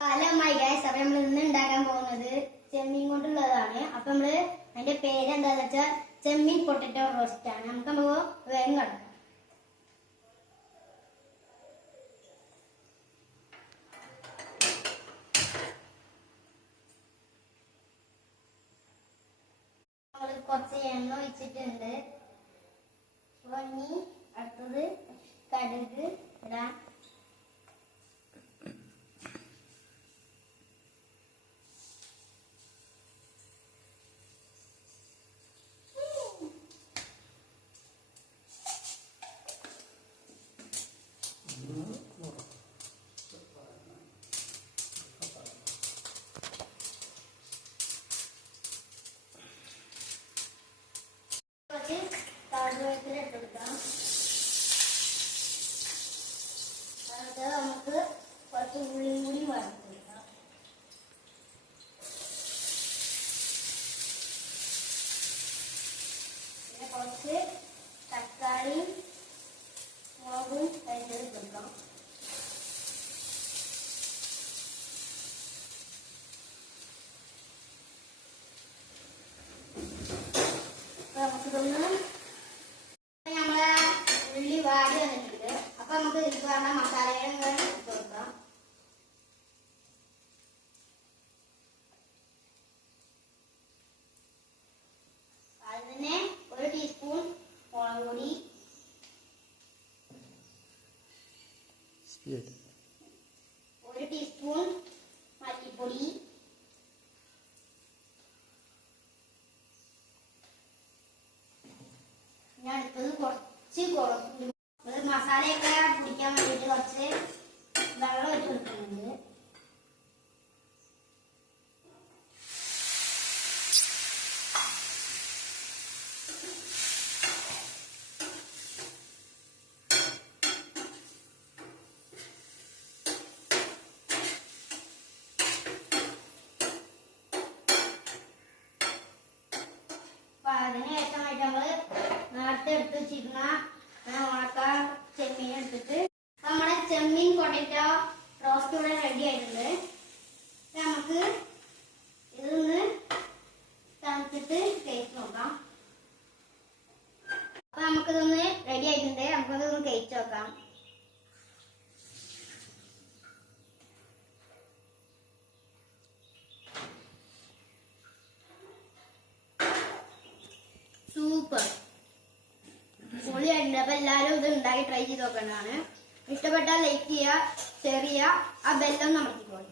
Hello my guys, അപ്പൊ നമ്മൾ ഇന്ന് ഉണ്ടാക്കാൻ പോകുന്നത് ചെമ്മീൻ കൊണ്ടുള്ളതാണ്. അപ്പൊ നമ്മള് അതിന്റെ പേര് എന്താന്ന് വെച്ചാൽ ചെമ്മീൻ പൊട്ടറ്റോ റോസ്റ്റ് ആണ്. നമുക്ക് വേഗം കിടക്കാം. നമ്മള് കുറച്ച് എണ്ണ ഒഴിച്ചിട്ടുണ്ട്. അപ്പൊ ഇനി അടുത്തത് കടുക് ഇടാം. കറിവേപ്പില ഇട്ടെടുക്കാം. അത് നമുക്ക് കുറച്ച് ഉള്ളിയും കൂടി വറുത്തെടുക്കാം. പിന്നെ കുറച്ച് തക്കാളിയും മുളകും അരിഞ്ഞെടുക്കാം. നമുക്കിതൊന്ന് നമ്മളെ ഉള്ളി വാടി വന്നിട്ടുണ്ട്. അപ്പൊ നമുക്ക് ഇതിൽ വേണ്ട മസാലകൾ ഇട്ട് കൊടുക്കാം. അതിന് 1 ടീസ്പൂൺ മുളക് പൊടി, 1 ടീസ്പൂൺ മല്ലിപ്പൊടി, അടുത്തത് കുറച്ച് മസാലയൊക്കെ പിടിക്കാൻ വേണ്ടിയിട്ട് കുറച്ച് വെള്ളം ഒഴിച്ച് കൊടുക്കുന്നുണ്ട്. അപ്പൊ അതിന് ശേഷമായിട്ട് നമ്മള് നേരത്തെ എടുത്ത് വെച്ചിരുന്ന ഉണക്ക ചെമ്മീൻ എടുത്തിട്ട് നമ്മുടെ ചെമ്മീൻ പൊട്ടറ്റോ റോസ്റ്റ് ഇവിടെ റെഡി ആയിട്ടുണ്ട്. നമുക്ക് ഇതൊന്ന് തണുത്തിട്ട് കഴിച്ച് നോക്കാം. അപ്പൊ നമുക്കിതൊന്ന് റെഡി ആയിട്ടുണ്ട്. നമുക്കതൊന്ന് കഴിച്ച് നോക്കാം. സൂപ്പർ പൊളിയായിട്ടുണ്ട്. അപ്പൊ എല്ലാവരും ഇത് ഉണ്ടാക്കി ട്രൈ ചെയ്ത് നോക്കേണ്ടതാണ്. ഇഷ്ടപ്പെട്ടാൽ ലൈക്ക് ചെയ്യുക, ഷെയർ ചെയ്യുക, ആ ബെല്ലൊന്ന് അമർത്തിക്കോളൂ.